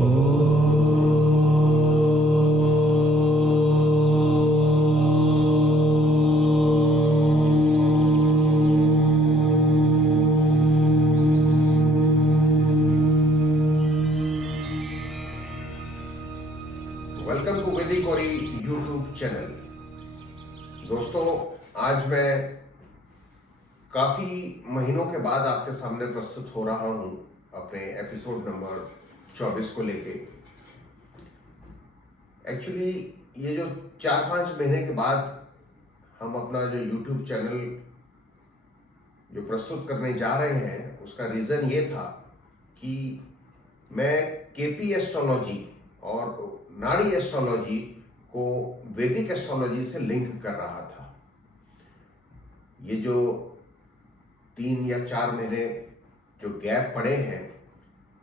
Welcome to वैदिक और YouTube channel. दोस्तों, आज मैं काफी महीनों के बाद आपके सामने प्रस्तुत हो रहा हूं अपने एपिसोड नंबर 24 को लेके। एक्चुअली ये जो 4-5 महीने के बाद हम अपना जो यूट्यूब चैनल जो प्रस्तुत करने जा रहे हैं, उसका रीज़न ये था कि मैं केपी एस्ट्रोलॉजी और नाड़ी एस्ट्रोलॉजी को वैदिक एस्ट्रोलॉजी से लिंक कर रहा था। ये जो 3 या 4 महीने जो गैप पड़े हैं,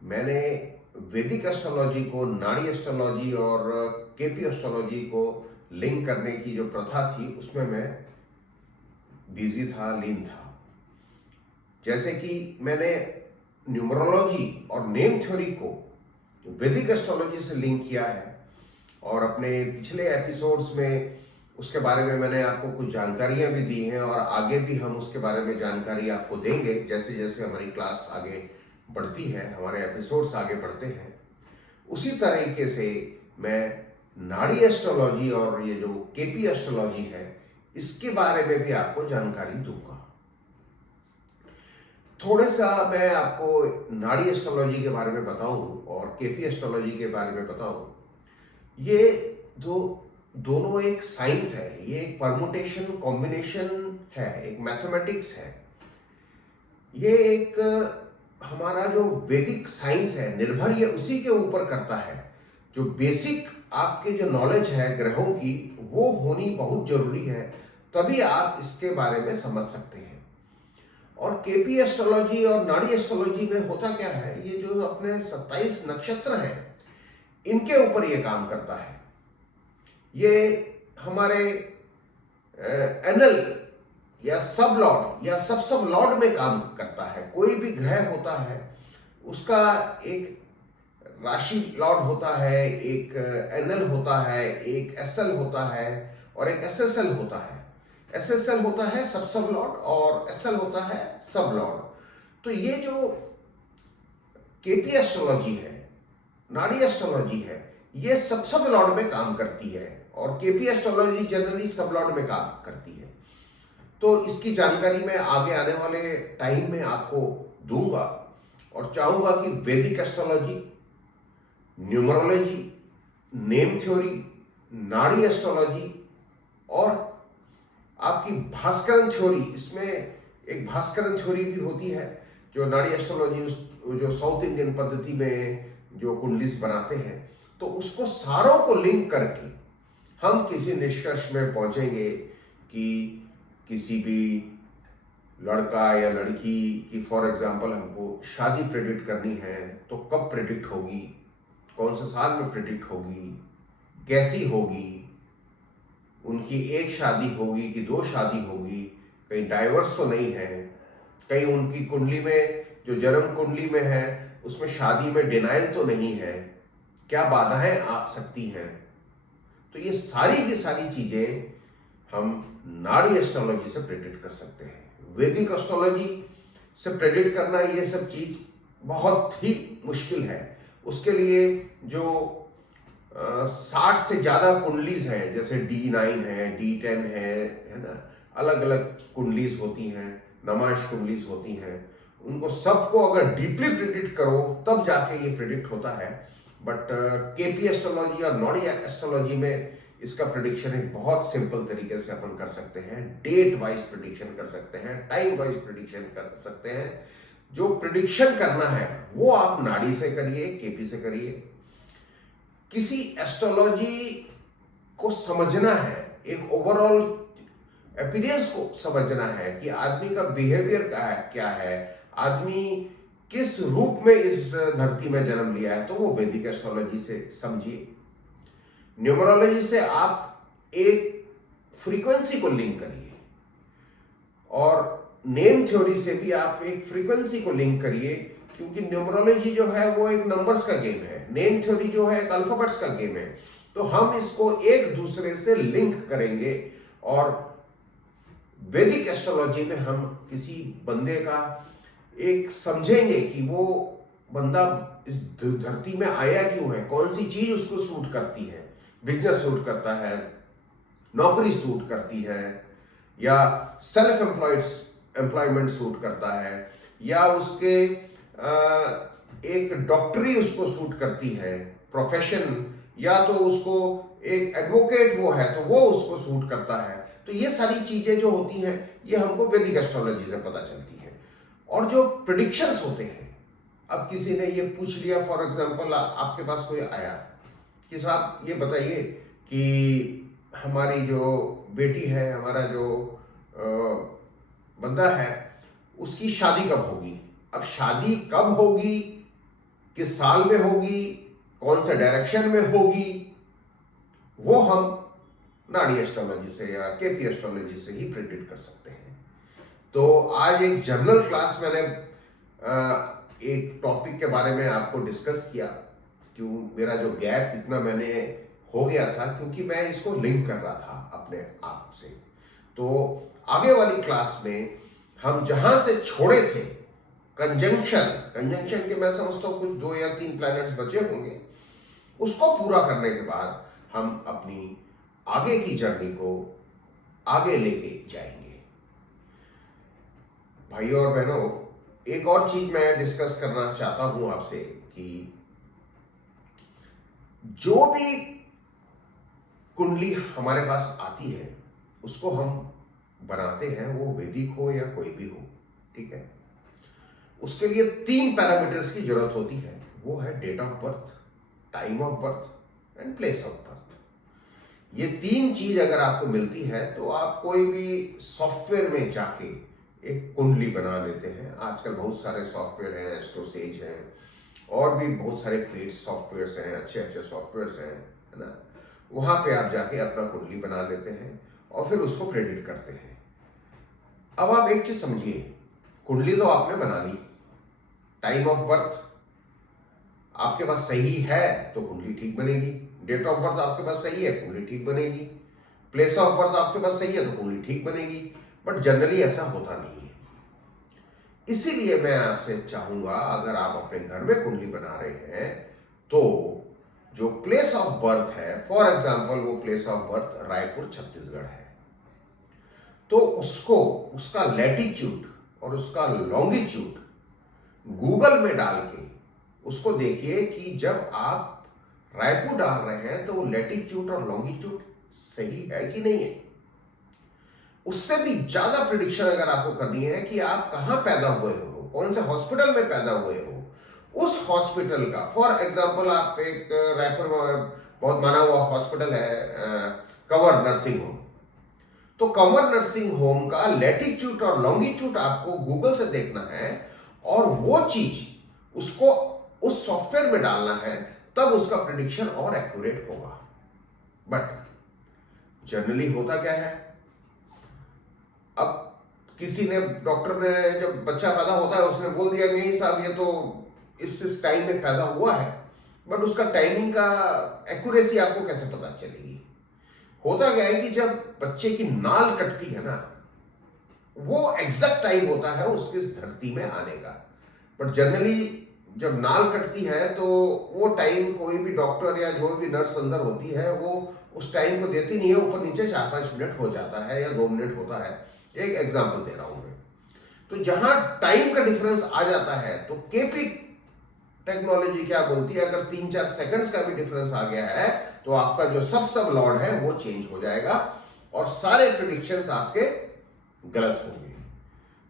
मैंने वैदिक एस्ट्रोलॉजी को नाड़ी एस्ट्रोलॉजी और केपी एस्ट्रोलॉजी को लिंक करने की जो प्रथा थी, उसमें मैं बिजी था, लीन था। जैसे कि मैंने न्यूमरोलॉजी और नेम थ्योरी को वैदिक एस्ट्रोलॉजी से लिंक किया है, और अपने पिछले एपिसोड्स में उसके बारे में मैंने आपको कुछ जानकारियां भी दी हैं, और आगे भी हम उसके बारे में जानकारी आपको देंगे जैसे जैसे हमारी क्लास आगे बढ़ती है, हमारे एपिसोड्स आगे बढ़ते हैं। उसी तरीके से मैं नाड़ी एस्ट्रोलॉजी और ये जो केपी एस्ट्रोलॉजी है, इसके बारे में भी आपको जानकारी दूंगा। थोड़ा सा मैं आपको नाड़ी एस्ट्रोलॉजी के बारे में बताऊं और केपी एस्ट्रोलॉजी के बारे में बताऊं। ये दोनों एक साइंस है, ये एक परमुटेशन कॉम्बिनेशन है, एक मैथमेटिक्स है। ये एक हमारा जो वैदिक साइंस है, निर्भर ये उसी के ऊपर करता है। जो बेसिक आपके जो नॉलेज है ग्रहों की, वो होनी बहुत जरूरी है, तभी आप इसके बारे में समझ सकते हैं। और केपी एस्ट्रोलॉजी और नाड़ी एस्ट्रोलॉजी में होता क्या है, ये जो अपने 27 नक्षत्र हैं, इनके ऊपर ये काम करता है। ये हमारे एनल या सब लॉर्ड या सब लॉर्ड में काम करता है। कोई भी ग्रह होता है, उसका एक राशि लॉर्ड होता है, एक एनल होता है, एक एसएल होता है और एक एसएसएल होता है। एसएसएल होता है सब लॉर्ड और एसएल होता है सब लॉर्ड। तो ये जो केपी एस्ट्रोलॉजी है, नाड़ी एस्ट्रोलॉजी है, ये सब लॉर्ड में काम करती है, और केपी एस्ट्रोलॉजी जनरली सब लॉर्ड में काम करती है। तो इसकी जानकारी मैं आगे आने वाले टाइम में आपको दूंगा, और चाहूंगा कि वैदिक एस्ट्रोलॉजी, न्यूमरोलॉजी, नेम थ्योरी, नाड़ी एस्ट्रोलॉजी और आपकी भास्करन थ्योरी, इसमें एक भास्करन थ्योरी भी होती है जो नाड़ी एस्ट्रोलॉजी जो साउथ इंडियन पद्धति में जो कुंडलीस बनाते हैं, तो उसको सारों को लिंक करके हम किसी निष्कर्ष में पहुंचेंगे कि किसी भी लड़का या लड़की की फॉर एग्जांपल हमको शादी प्रेडिक्ट करनी है, तो कब प्रेडिक्ट होगी, कौन से साल में प्रेडिक्ट होगी, कैसी होगी, उनकी एक शादी होगी कि 2 शादी होगी, कहीं डाइवर्स तो नहीं है, कहीं उनकी कुंडली में जो जन्म कुंडली में है उसमें शादी में डिनाइल तो नहीं है, क्या बाधाएं आ सकती हैं। तो ये सारी की सारी चीजें हम नाड़ी एस्ट्रोलॉजी से प्रेडिक्ट कर सकते हैं। वैदिक एस्ट्रोलॉजी से प्रेडिक्ट करना ये सब चीज बहुत ही मुश्किल है। उसके लिए जो 60 से ज्यादा कुंडलीज हैं, जैसे D9 है, D10 है ना, अलग अलग कुंडलीज होती हैं, नमाश कुंडलीज होती हैं, उनको सबको अगर डीपली प्रेडिक्ट करो तब जाके ये प्रेडिक्ट होता है। बट केपी एस्ट्रोलॉजी और नाड़ी एस्ट्रोलॉजी में इसका प्रेडिक्शन एक बहुत सिंपल तरीके से अपन कर सकते हैं। डेट वाइज प्रेडिक्शन कर सकते हैं, टाइम वाइज प्रेडिक्शन कर सकते हैं। जो प्रेडिक्शन करना है वो आप नाड़ी से करिए, केपी से करिए। किसी एस्ट्रोलॉजी को समझना है, एक ओवरऑल अपीयरेंस को समझना है कि आदमी का बिहेवियर क्या है, आदमी किस रूप में इस धरती में जन्म लिया है, तो वो वैदिक एस्ट्रोलॉजी से समझिए। न्यूमरोलॉजी से आप एक फ्रीक्वेंसी को लिंक करिए, और नेम थ्योरी से भी आप एक फ्रीक्वेंसी को लिंक करिए, क्योंकि न्यूमरोलॉजी जो है वो एक नंबर्स का गेम है, नेम थ्योरी जो है एक अल्फाबेट्स का गेम है। तो हम इसको एक दूसरे से लिंक करेंगे और वैदिक एस्ट्रोलॉजी में हम किसी बंदे का एक समझेंगे कि वो बंदा इस धरती में आया क्यों है, कौन सी चीज उसको सूट करती है। बिजनेस सूट करता है, नौकरी सूट करती है, या सेल्फ एम्प्लॉयमेंट सूट करता है, या उसके एक डॉक्टरी उसको सूट करती है प्रोफेशन, या तो उसको एक एडवोकेट वो है तो वो उसको सूट करता है। तो ये सारी चीजें जो होती हैं ये हमको वैदिक एस्ट्रोलॉजी से पता चलती है। और जो प्रेडिक्शंस होते हैं, अब किसी ने ये पूछ लिया, फॉर एग्जांपल आपके पास कोई आया कि साहब ये बताइए कि हमारी जो बेटी है, हमारा जो बंदा है, उसकी शादी कब होगी। अब शादी कब होगी, किस साल में होगी, कौन से डायरेक्शन में होगी, वो हम नाड़ी एस्ट्रोलॉजी से या केपी एस्ट्रोलॉजी से ही प्रेडिक्ट कर सकते हैं। तो आज एक जनरल क्लास मैंने एक टॉपिक के बारे में आपको डिस्कस किया। क्यों मेरा जो गैप इतना मैंने हो गया था, क्योंकि मैं इसको लिंक कर रहा था अपने आप से। तो आगे वाली क्लास में हम जहां से छोड़े थे, कंजंक्शन के मैं समझता हूं कुछ 2 या 3 प्लैनेट्स बचे होंगे, उसको पूरा करने के बाद हम अपनी आगे की जर्नी को आगे लेके जाएंगे। भाइयों और बहनों, एक और चीज मैं डिस्कस करना चाहता हूं आपसे कि जो भी कुंडली हमारे पास आती है उसको हम बनाते हैं, वो वैदिक हो या कोई भी हो, ठीक है। उसके लिए 3 पैरामीटर्स की जरूरत होती है, वो है date of birth, time of birth and place of birth. ये 3 चीज अगर आपको मिलती है तो आप कोई भी सॉफ्टवेयर में जाके एक कुंडली बना लेते हैं। आजकल बहुत सारे सॉफ्टवेयर हैं, एस्ट्रोसेज हैं, और भी बहुत सारे पेड सॉफ्टवेयर्स हैं, अच्छे अच्छे सॉफ्टवेयर्स हैं, है ना। वहां पे आप जाके अपना कुंडली बना लेते हैं और फिर उसको प्रेडिक्ट करते हैं। अब आप एक चीज समझिए, कुंडली तो आपने बना ली, टाइम ऑफ बर्थ आपके पास सही है तो कुंडली ठीक बनेगी, डेट ऑफ बर्थ आपके पास सही है, कुंडली ठीक बनेगी, प्लेस ऑफ बर्थ आपके पास सही है तो कुंडली ठीक बनेगी। बट जनरली ऐसा होता नहीं है। इसीलिए मैं आपसे चाहूंगा, अगर आप अपने घर में कुंडली बना रहे हैं तो जो प्लेस ऑफ बर्थ है, फॉर एग्जांपल वो place of birth Raipur Chhattisgarh है, तो उसको उसका लैटिट्यूड और उसका लॉन्गिट्यूड गूगल में डाल के उसको देखिए कि जब आप रायपुर डाल रहे हैं तो वो लैटिट्यूड और लॉन्गिट्यूड सही है कि नहीं है। उससे भी ज्यादा प्रिडिक्शन अगर आपको करनी है कि आप कहां पैदा हुए हो, कौन से हॉस्पिटल में पैदा हुए हो, उस हॉस्पिटल का, फॉर एग्जांपल आप एक रायपुर में बहुत माना हुआ हॉस्पिटल है कंवर नर्सिंग होम, तो कंवर नर्सिंग होम का लैटिट्यूड और लॉन्गिट्यूड आपको गूगल से देखना है और वो चीज उसको उस सॉफ्टवेयर में डालना है, तब उसका प्रिडिक्शन और एक्यूरेट होगा। बट जनरली होता क्या है, अब किसी ने, डॉक्टर ने जब बच्चा पैदा होता है उसने बोल दिया नहीं साहब ये तो इस टाइम में पैदा हुआ है, बट उसका टाइमिंग का एक्यूरेसी आपको कैसे पता चलेगी। होता क्या है कि जब बच्चे की नाल कटती है ना, वो एग्जैक्ट टाइम होता है उसके इस धरती में आने का। बट जनरली जब नाल कटती है तो वो टाइम कोई भी डॉक्टर या जो भी नर्स अंदर होती है वो उस टाइम को देती नहीं है, ऊपर नीचे 4-5 मिनट हो जाता है या 2 मिनट होता है। एक एग्जांपल दे रहा हूं मैं। तो जहां टाइम का डिफरेंस आ जाता है तो केपी टेक्नोलॉजी क्या बोलती है, अगर 3-4 सेकंड्स का भी डिफरेंस आ गया है तो आपका जो सब लॉर्ड है वो चेंज हो जाएगा और सारे प्रेडिक्शंस आपके गलत होंगे।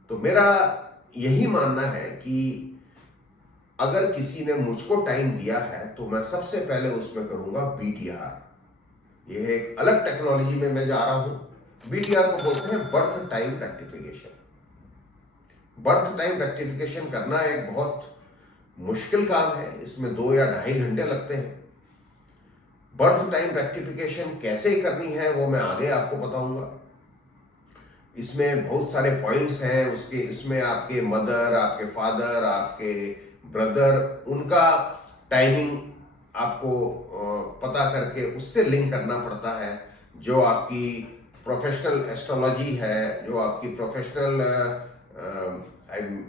तो मेरा यही मानना है कि अगर किसी ने मुझको टाइम दिया है तो मैं सबसे पहले उसमें करूंगा BTR। यह एक अलग टेक्नोलॉजी में मैं जा रहा हूं। BTR को बोलते हैं birth time rectification. Birth time rectification करना एक बहुत मुश्किल काम है, इसमें 2 या 2.5 घंटे लगते हैं। बर्थ टाइम रेक्टिफिकेशन कैसे करनी है वो मैं आगे आपको बताऊंगा। इसमें बहुत सारे पॉइंट्स हैं उसके, इसमें आपके मदर, आपके फादर, आपके ब्रदर, उनका टाइमिंग आपको पता करके उससे लिंक करना पड़ता है। जो आपकी प्रोफेशनल एस्ट्रोलॉजी है, जो आपकी प्रोफेशनल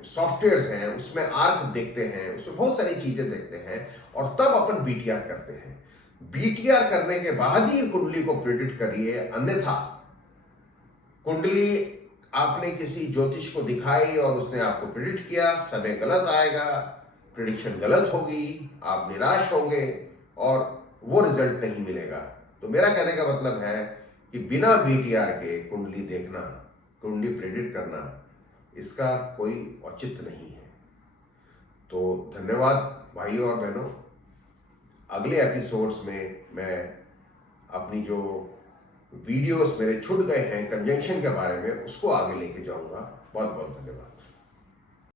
सॉफ्टवेयर्स हैं, उसमें आर्क देखते हैं, उसमें बहुत सारी चीजें देखते हैं और तब अपन बीटीआर करते हैं। बीटीआर करने के बाद ही कुंडली को प्रेडिक्ट करिए, अन्यथा कुंडली आपने किसी ज्योतिष को दिखाई और उसने आपको प्रेडिक्ट किया, समय गलत आएगा, प्रेडिक्शन गलत होगी, आप निराश होंगे और वो रिजल्ट नहीं मिलेगा। तो मेरा कहने का मतलब है कि बिना बीटीआर के कुंडली देखना, कुंडली प्रेडिक्ट करना, इसका कोई औचित्य नहीं है। तो धन्यवाद भाइयों और बहनों। अगले एपिसोड्स में मैं अपनी जो वीडियोस मेरे छूट गए हैं कंजंक्शन के बारे में, उसको आगे लेके जाऊंगा। बहुत बहुत धन्यवाद।